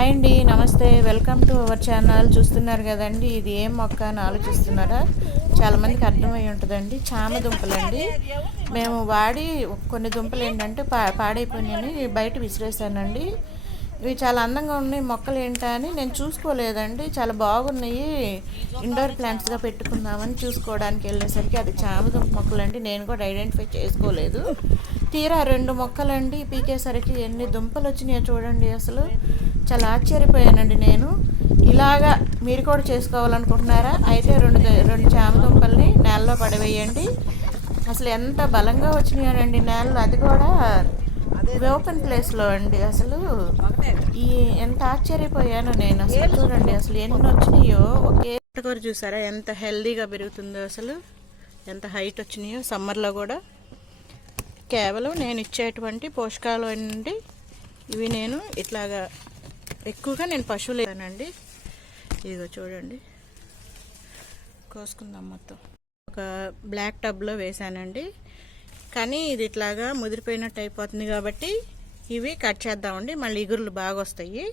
Hi అండి నమస్తే. Welcome to our channel. చూస్తున్నారు కదండి ఇది ఏం మొక్క అని ఆలోచిస్తున్నారా? చాలామందికి అర్థమై ఉంటుందండి. చామ దుంపలండి. మేము వాడి కొన్ని దుంపలు ఏంటంటే పా పాడైపోయినాయని బయట విసిరేసానండి ఇవి చాలా అందంగా ఉన్నాయి. మొక్కలు ఏంటా అని నేను చూసుకోలేదండి. చాలా బాగున్నాయి. ఇండోర్ ప్లాంట్స్గా పెట్టుకుందామని చూసుకోవడానికి వెళ్ళేసరికి అది చామదుంప మొక్కలు అండి నేను కూడా ఐడెంటిఫై చేసుకోలేదు. తీరా రెండు మొక్కలండి. పీకేసరికి ఎన్ని దుంపలు వచ్చినాయో చూడండి అసలు. చాలా ఆశ్చర్యపోయానండి నేను. ఇలాగా మీరు కూడా చేసుకోవాలనుకుంటున్నారా? అయితే రెండు రెండు చామదుంపల్ని నేలలో పడవేయండి. అసలు ఎంత బలంగా వచ్చినాయోనండి నేలలు. అది కూడా ఓపెన్ ప్లేస్లో అండి అసలు. ఈ ఎంత ఆశ్చర్యపోయానో నేను అసలు. చూడండి అసలు ఎన్ని వచ్చినాయో. ఒకే కూర చూసారా ఎంత హెల్దీగా పెరుగుతుందో అసలు. ఎంత హైట్ వచ్చినాయో సమ్మర్లో కూడా. కేవలం నేను ఇచ్చేటువంటి పోషకాలు అండి. ఇవి నేను ఇట్లాగా ఎక్కువగా నేను పశువులు ఇవ్వనండి ఇదిగో చూడండి. కోసుకుందాం మొత్తం. ఒక బ్లాక్ టబ్లో వేసానండి కానీ ఇది ఇట్లాగా ముదిరిపోయినట్టు అయిపోతుంది కాబట్టి ఇవి కట్ చేద్దామండి. మళ్ళీ ఇగురులు బాగా వస్తాయి.